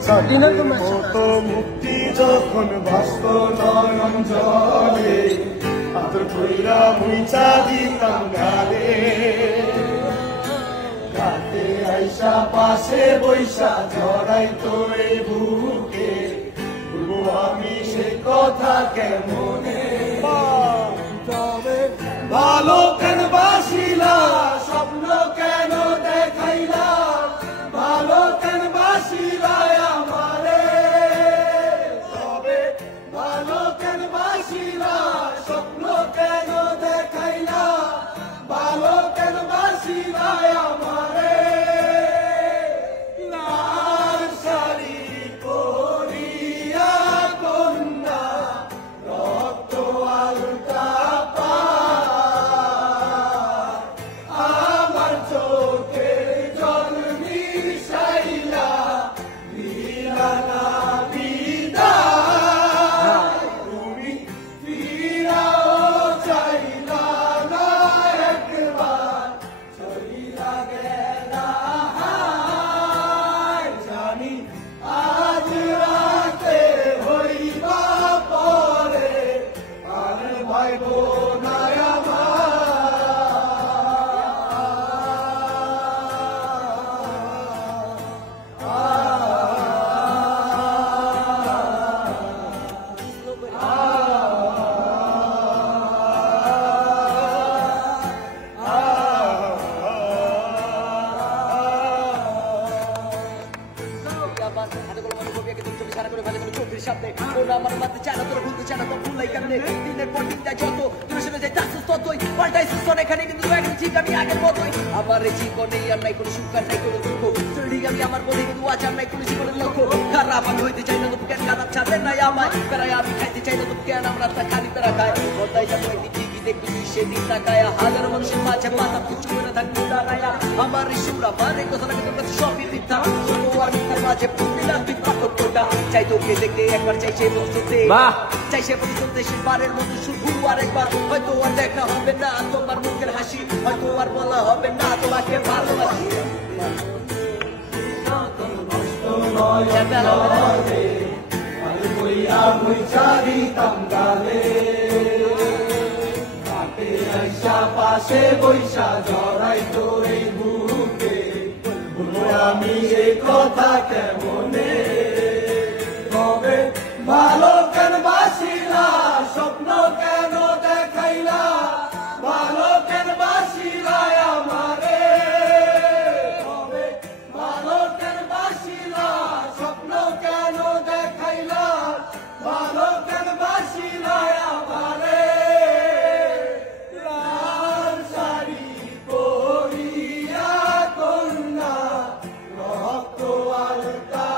মতো মুক্তি যখন বাস্ত নয়ন জলে আদর কইরা মুইচা দিতাম গালে রাতে আইসা পাশে বৈশা জড়াই তো এই বুকে বলবো আমি সে কথা কেমনে ভালো কেন বাসিলা স্বপ্ন কেন দেখাইলা ভালো কেন বাসিলা আমারে তবে ভালো কেন বাসিলা স্বপ্ন কেন দেখাইলা ভালো কেন বাসিলা আমারে লাল শাড়ি পরিয়া কন্যা রক্ত আলতা আমার চোখের জল মিশাইলা দিলা না বিদায় তুমি ফিরাও চাইলা না একবার চলিলা গেলা জানি আজ রাতে হইবা পরে আর ভাইব না আমার জীবনে আর নাই কোনো সুখ আর নাই কোনো দুঃখ চলি আমি আমার মনে কিন্তু আজ আর নাই কোনো জীবনের লক্ষ্য খারাপ আমি হইতে চাই না তো কেন খারাপ ছাড়বে নাই আমায় বেড়ায় আমি খাইতে চাই না তো কেন আমরা তা খালি তারা খায় বন্দাই যাবো ঠিকই দেখবি সেদিন তাকায় হাজার মানুষের মাঝে মাথা পুচু করে থাকবো দাঁড়ায়া আমার সুর আমার এই কথাটা কিন্তু কাছে সবই মিথ্যা ছোট আর মিথ্যার মাঝে পুরোটা তুই পাথর কোটা চাই তোকে দেখতে একবার চাই সে বলতে চাই সে বলতে সে বারের মতো শুধু আরেকবার হয়তো আর দেখা হবে না তোমার মুখের হাসি হয়তো আর বলা হবে না তোমাকে ভালোবাসি পাশে বৈশা জড়াই তো এই বুকে আমি এই কথা কেমনে তবে ভালো কেন বাসিলা স্বপ্ন কেন দেখাইলা ভালো কেন বাসিলা আমারে তবে ভালো কেন বাসিলা স্বপ্ন কেন দেখাইলা ভালো কেন বাসিলা আমারে লাল শাড়ি পরিয়া কন্যা রক্ত আলতা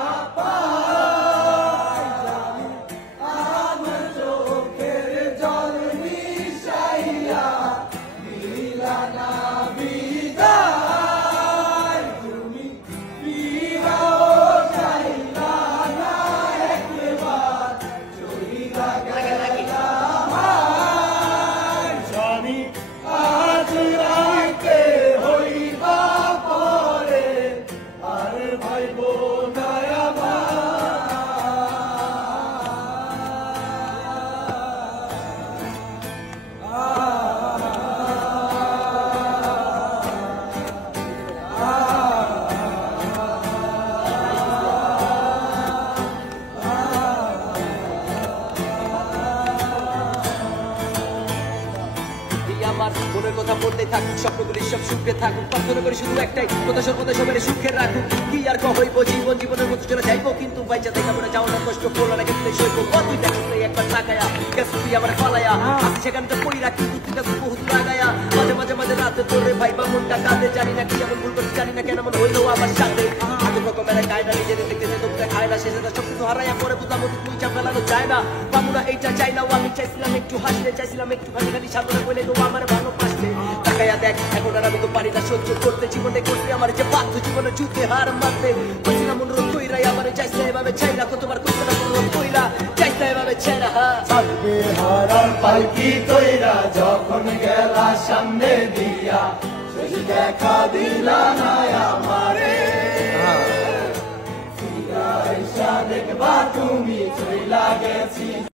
মনের কথা বলতে থাকুক স্বপ্নগুলি সব সুখে থাকুক প্রার্থনা করি শুধু একটাই কথা সর্বদা সবাই সুখে রাখুক কি আর কহইব জীবন জীবনের মতো চলে যাইবো কিন্তু বাইচা দেখা পড়ে যাও না কষ্ট করলো না কিন্তু সইব কতই দেখতে একবার তাকায়া গেছে তুই আমার পালায়া আমি সেখানটা কই রাখি তুই কাছে বহুত লাগায়া মাঝে মাঝে মাঝে রাতে তোরে ভাই বা মনটা কাঁদে জানি না কি এমন ভুল করছি জানি না কেন এমন হইলো আমার সাথে আজ রকমের কায়দা নিজেদের দেখতে তোমরা খায় না শেষে সব কিছু হারাইয়া পরে বুঝাবো তুই যা ফেলানো চায় না বাবুরা এইটা চাই না আমি চাইছিলাম একটু হাসতে চাইছিলাম একটু খালি খালি সামনে বলে গো আমার ভালো পাশে তাকায়া দেখ এখন আর আমি তো পারি না সহ্য করতে জীবনে করতে আমার যে বাধ্য জীবনে যুদ্ধে হার মারতে বলছিলাম অনুরোধ কইরাই আমার চাইছে এভাবে চাই না কতবার করতে না অনুরোধ কইরা চাইছে এভাবে চাই না চাইবে হারার পালকি তৈরা যখন গেলা সামনে দিয়া সেই দেখা দিলা না আমারে ফিরাইসা দেখবা তুমি চইলা গেছি